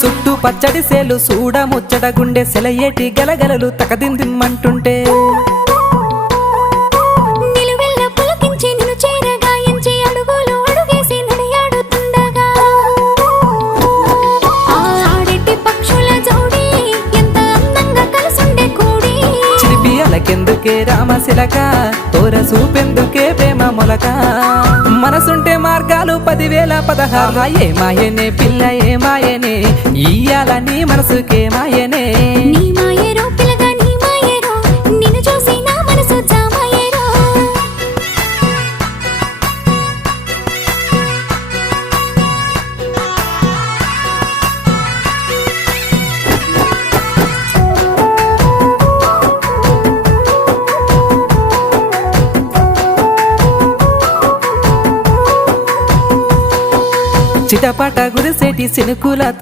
చుట్టూ పచ్చడి సేలు చూడ ముచ్చట గుండె సెలయేటి గలగలలు తకదిందిమ్మంటుంటే నిలువెల్ల పులకించి నిన్ను చేరగాయించి అడుగులు అడుగేసి నడియాడుతుండగా ఆడెట్టి పక్షుల జోడి ఎంత అందంగా కలుసుండే కూడి చిలిపి అలకెందుకే రామశిలక తోర సూపెందుకే ప్రేమ మొలక మనసుంటే మార్గాలు 10,016 ఏమాయనే పిల్ల ఏమాయనే ఇయ్యాల నీ మనసుకే మాయనే నీ మాయరో పిల్లగా నీ మాయరో నిన్ను చూసి నా మనసు జామాయరో చిటపట గురిసేటి సినుకుల